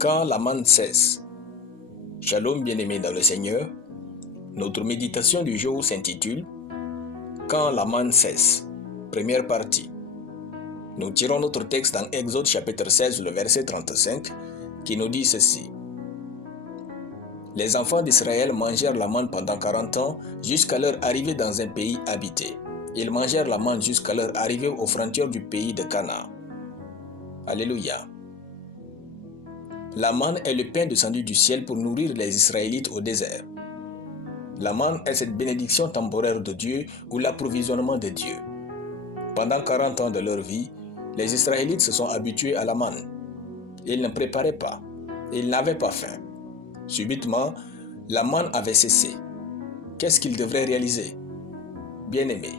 Quand la manne cesse. Shalom bien-aimés dans le Seigneur. Notre méditation du jour s'intitule Quand la manne cesse. Première partie. Nous tirons notre texte dans Exode chapitre 16, le verset 35, qui nous dit ceci. Les enfants d'Israël mangèrent la manne pendant 40 ans jusqu'à leur arrivée dans un pays habité. Ils mangèrent la manne jusqu'à leur arrivée aux frontières du pays de Canaan. Alléluia. La manne est le pain descendu du ciel pour nourrir les Israélites au désert. La manne est cette bénédiction temporaire de Dieu ou l'approvisionnement de Dieu. Pendant 40 ans de leur vie, les Israélites se sont habitués à la manne. Ils ne préparaient pas, ils n'avaient pas faim. Subitement, la manne avait cessé. Qu'est-ce qu'ils devraient réaliser? Bien-aimés,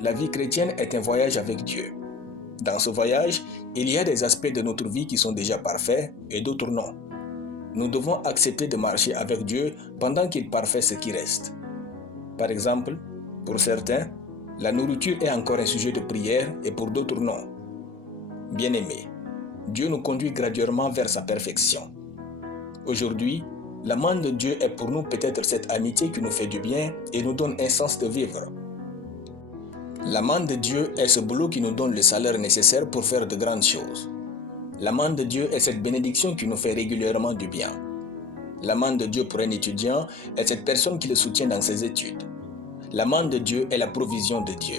la vie chrétienne est un voyage avec Dieu. Dans ce voyage, il y a des aspects de notre vie qui sont déjà parfaits et d'autres non. Nous devons accepter de marcher avec Dieu pendant qu'il parfait ce qui reste. Par exemple, pour certains, la nourriture est encore un sujet de prière et pour d'autres non. Bien-aimés, Dieu nous conduit graduellement vers sa perfection. Aujourd'hui, la manne de Dieu est pour nous peut-être cette amitié qui nous fait du bien et nous donne un sens de vivre. La manne de Dieu est ce boulot qui nous donne le salaire nécessaire pour faire de grandes choses. La manne de Dieu est cette bénédiction qui nous fait régulièrement du bien. La manne de Dieu pour un étudiant est cette personne qui le soutient dans ses études. La manne de Dieu est la provision de Dieu.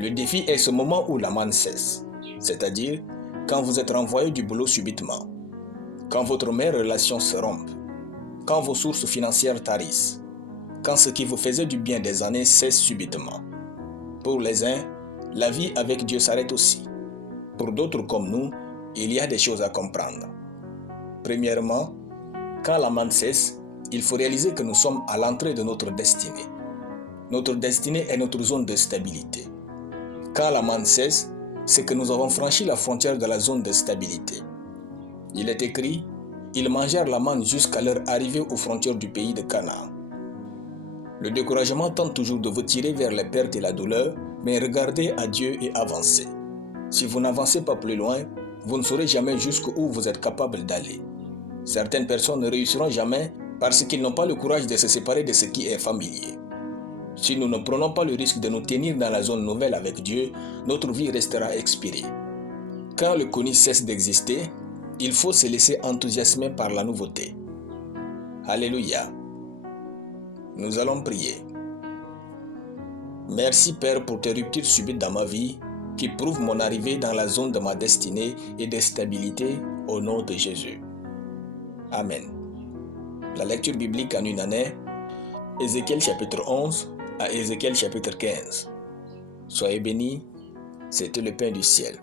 Le défi est ce moment où la manne cesse, c'est-à-dire quand vous êtes renvoyé du boulot subitement, quand votre meilleure relation se rompt, quand vos sources financières tarissent, quand ce qui vous faisait du bien des années cesse subitement. Pour les uns, la vie avec Dieu s'arrête aussi. Pour d'autres comme nous, il y a des choses à comprendre. Premièrement, quand la manne cesse, il faut réaliser que nous sommes à l'entrée de notre destinée. Notre destinée est notre zone de stabilité. Quand la manne cesse, c'est que nous avons franchi la frontière de la zone de stabilité. Il est écrit, ils mangèrent la manne jusqu'à leur arrivée aux frontières du pays de Canaan. Le découragement tente toujours de vous tirer vers les pertes et la douleur, mais regardez à Dieu et avancez. Si vous n'avancez pas plus loin, vous ne saurez jamais jusqu'où vous êtes capable d'aller. Certaines personnes ne réussiront jamais parce qu'ils n'ont pas le courage de se séparer de ce qui est familier. Si nous ne prenons pas le risque de nous tenir dans la zone nouvelle avec Dieu, notre vie restera expirée. Quand le connu cesse d'exister, il faut se laisser enthousiasmer par la nouveauté. Alléluia. Nous allons prier. Merci Père pour tes ruptures subites dans ma vie qui prouvent mon arrivée dans la zone de ma destinée et de stabilité au nom de Jésus. Amen. La lecture biblique en une année, Ézéchiel chapitre 11 à Ézéchiel chapitre 15. Soyez bénis, c'était le pain du ciel.